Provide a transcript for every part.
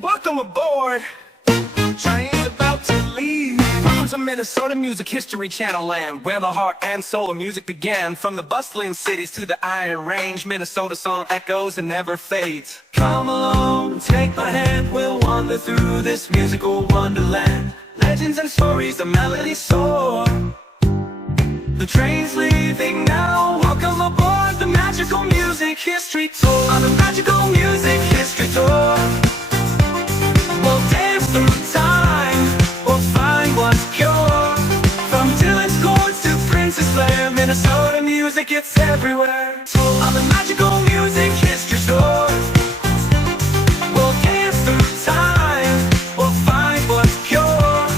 Welcome aboard. Train's about to leave. Welcome to Minnesota Music History Channel land, where the heart and soul of music began. From the bustling cities to the Iron Range, Minnesota song echoes and never fades. Come along, take my hand, we'll wander through this musical wonderland. Legends and stories, the melodies soar. The train's leaving now. Welcome aboard the Magical Music History Tour. On the Magical Music History Tour, we'll dance through time. We'll find what's pure. From Dylan's chords to Prince's flair, Minnesota music, it's everywhere. On the Magical Music History Tour, we'll dance through time. We'll find what's pure.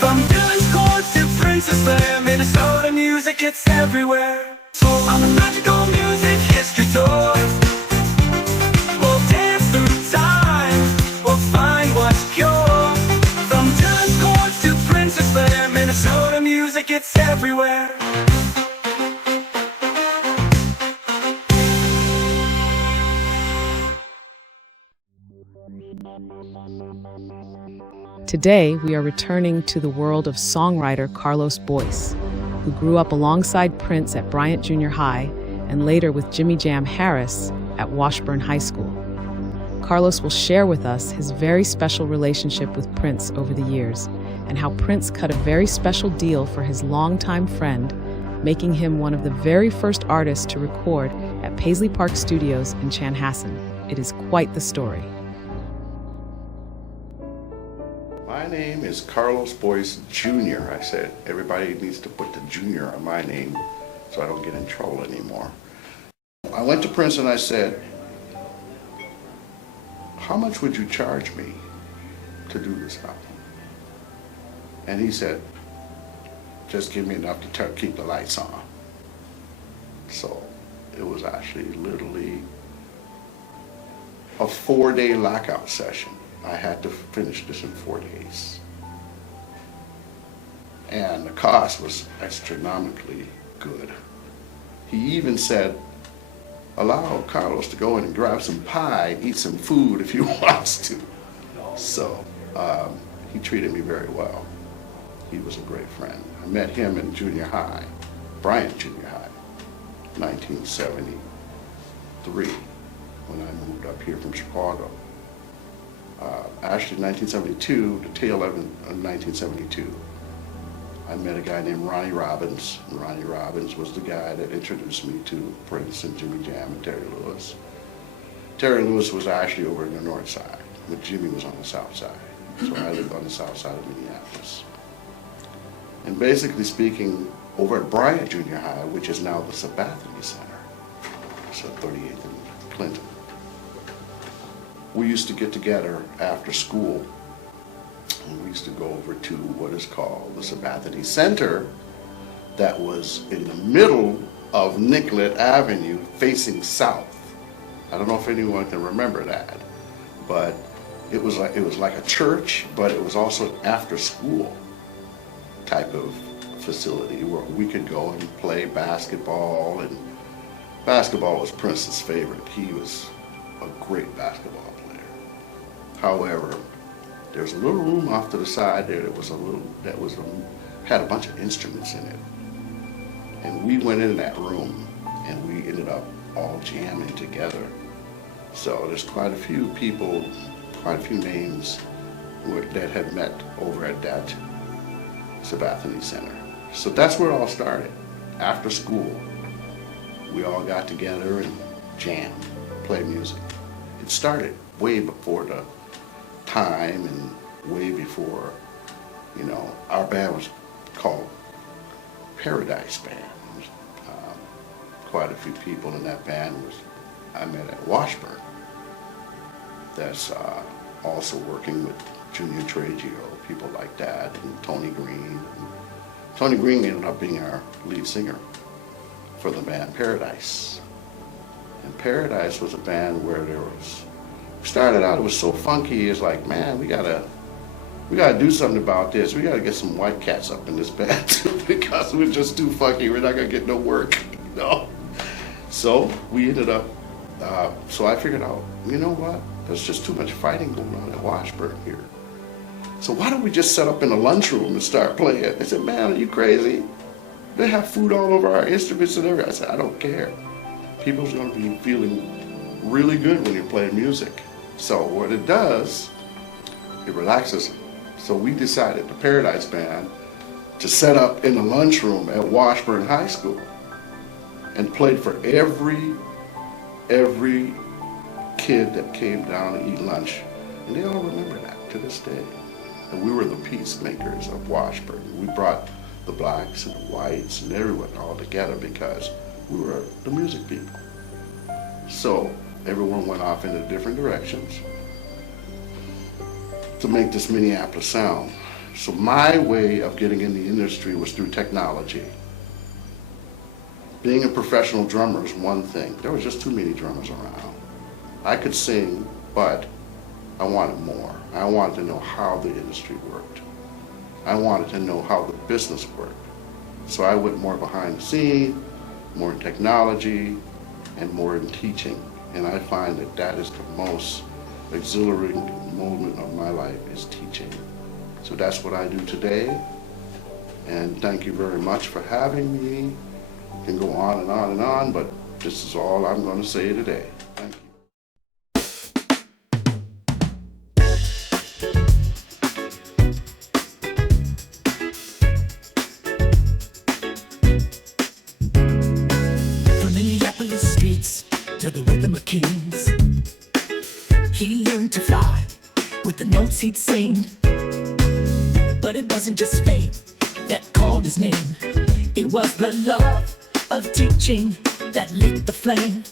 From Dylan's chords to Prince's flair, Minnesota music, it's everywhere. On the Magical Music History Tour, we'll dance through time. We'll find what's pure. From Dylan's chords to Prince's flair, Minnesota music, it's everywhere. Today, we are returning to the world of songwriter Carlos Boyce, who grew up alongside Prince at Bryant Jr. High and later with Jimmy Jam Harris at Washburn High School. Carlos will share with us his very special relationship with Prince over the years and how Prince cut a very special deal for his longtime friend, making him one of the very first artists to record at Paisley Park Studios in Chanhassen. It is quite the story. My name is Carlos Boyce Jr. I said everybody needs to put the junior on my name so I don't get in trouble anymore. I went to Prince and I said, how much would you charge me to do this album? And he said, just give me enough to keep the lights on. So it was actually literally a 4-day lockout session. I had to finish this in 4 days. And the cost was astronomically good. He even said, allow Carlos to go in and grab some pie, eat some food if he wants to. So he treated me very well. He was a great friend. I met him in junior high, Bryant Junior High, 1973, when I moved up here from Chicago. Actually, 1972, the tail end of 1972, I met a guy named Ronnie Robbins. And Ronnie Robbins was the guy that introduced me to Prince and Jimmy Jam and Terry Lewis. Terry Lewis was actually over in the north side, but Jimmy was on the south side. So I lived on the south side of Minneapolis. And basically speaking, over at Bryant Junior High, which is now the Sabathany Center, so 38th and Clinton, we used to get together after school, and we used to go over to what is called the Sabathany Center, that was in the middle of Nicollet Avenue facing south. I don't know if anyone can remember that, but it was like a church, but it was also an after school type of facility where we could go and play basketball, and basketball was Prince's favorite. He was a great basketball player. However, there's a little room off to the side there had a bunch of instruments in it. And we went in that room and we ended up all jamming together. So there's quite a few people, quite a few names that had met over at that Sabathany Center. So that's where it all started. After school, we all got together and jammed, played music. It started way before the time and way before, our band was called Paradice Band. Quite a few people in that band I met at Washburn. That's also working with Junior Tragio, people like that, and Tony Green. Tony Green ended up being our lead singer for the band Paradise. And Paradise was a band where started out, it was so funky, it's like, man, we gotta do something about this. We gotta get some white cats up in this band too, because we're just too funky, we're not gonna get no work, So we ended up, so I figured out, you know what? There's just too much fighting going on at Washburn here. So why don't we just set up in the lunchroom and start playing? They said, man, are you crazy? They have food all over our instruments and everything. I said, I don't care. People's gonna be feeling really good when you're playing music. So what it does, it relaxes them. So we decided, the Paradice Band, to set up in the lunchroom at Washburn High School and played for every kid that came down to eat lunch. And they all remember that to this day. And we were the peacemakers of Washburn. We brought the blacks and the whites and everyone all together because we were the music people. So everyone went off into different directions to make this Minneapolis sound. So my way of getting in the industry was through technology. Being a professional drummer is one thing. There was just too many drummers around. I could sing, but I wanted more. I wanted to know how the industry worked. I wanted to know how the business worked. So I went more behind the scene, more in technology, and more in teaching. And I find that that is the most exhilarating moment of my life, is teaching. So that's what I do today. And thank you very much for having me. I can go on and on and on, but this is all I'm going to say today. Thank you. From Minneapolis streets to the rhythm of kings, he learned to fly with the notes he'd sing. But it wasn't just fame that called his name. It was the love of teaching that lit the flame.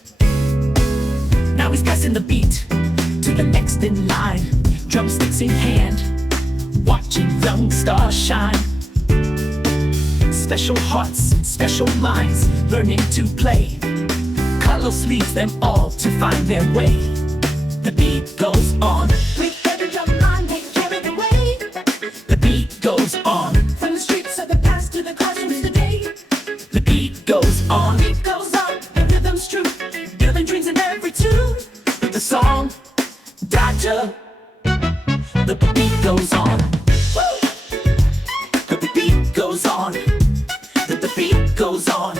Now he's passing the beat to the next in line, drumsticks in hand, watching young stars shine. Special hearts, special minds, learning to play. Carlos leads them all to find their way. The beat goes on. With every drum line they carry the way. The beat goes on. From the streets of the past to the classrooms today. The beat goes on. The beat goes on. The rhythm's true. Building dreams in every tune. With the song, Doctor. The beat goes on. Woo! The beat goes on. The beat goes on.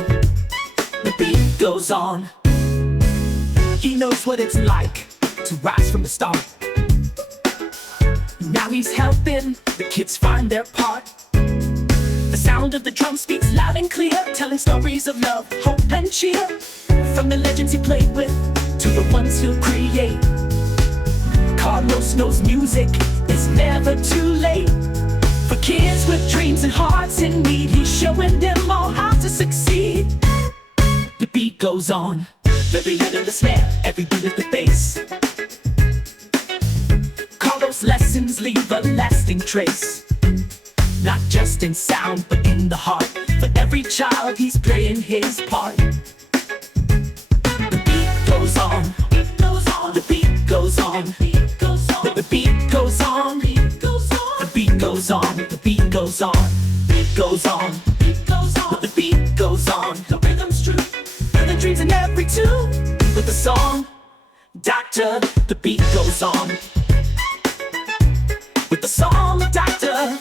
The beat goes on. He knows what it's like to rise from the start. Now he's helping the kids find their part. The sound of the drum speaks loud and clear, telling stories of love, hope and cheer. From the legends he played with to the ones he'll create, Carlos knows music is never too late. For kids with dreams and hearts in need, he's showing them all how to succeed. The beat goes on. Every hit of the snare, every beat of the bass. Carlos' lessons leave a lasting trace, not just in sound, but in the heart. For every child, he's playing his part. The beat goes on. The beat goes on. The beat goes on. The beat goes on. The beat goes on. The beat goes on. Beat goes on. The beat goes on. The rhythm's true. The dreams in every tune. With the song, Doctor, the beat goes on. With the song, Doctor,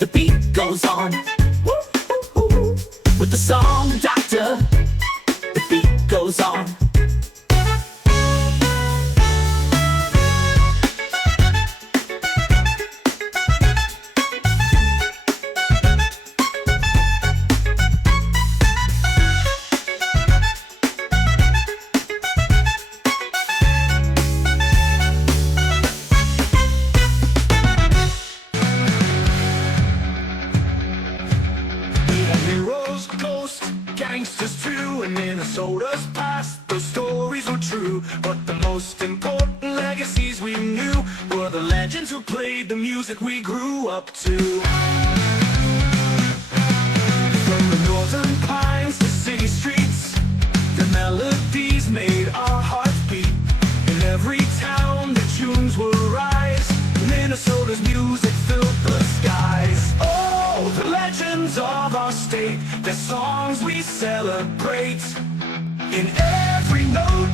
the beat goes on. With the song, Doctor, the beat goes on. Gangsters too, in Minnesota's past, those stories were true. But the most important legacies we knew were the legends who played the music we grew up to. From the northern pines to city streets, the melodies made our hearts beat. In every town the tunes will rise, Minnesota's music filled the skies. Oh, the legends of our state, the songs we celebrate. In every note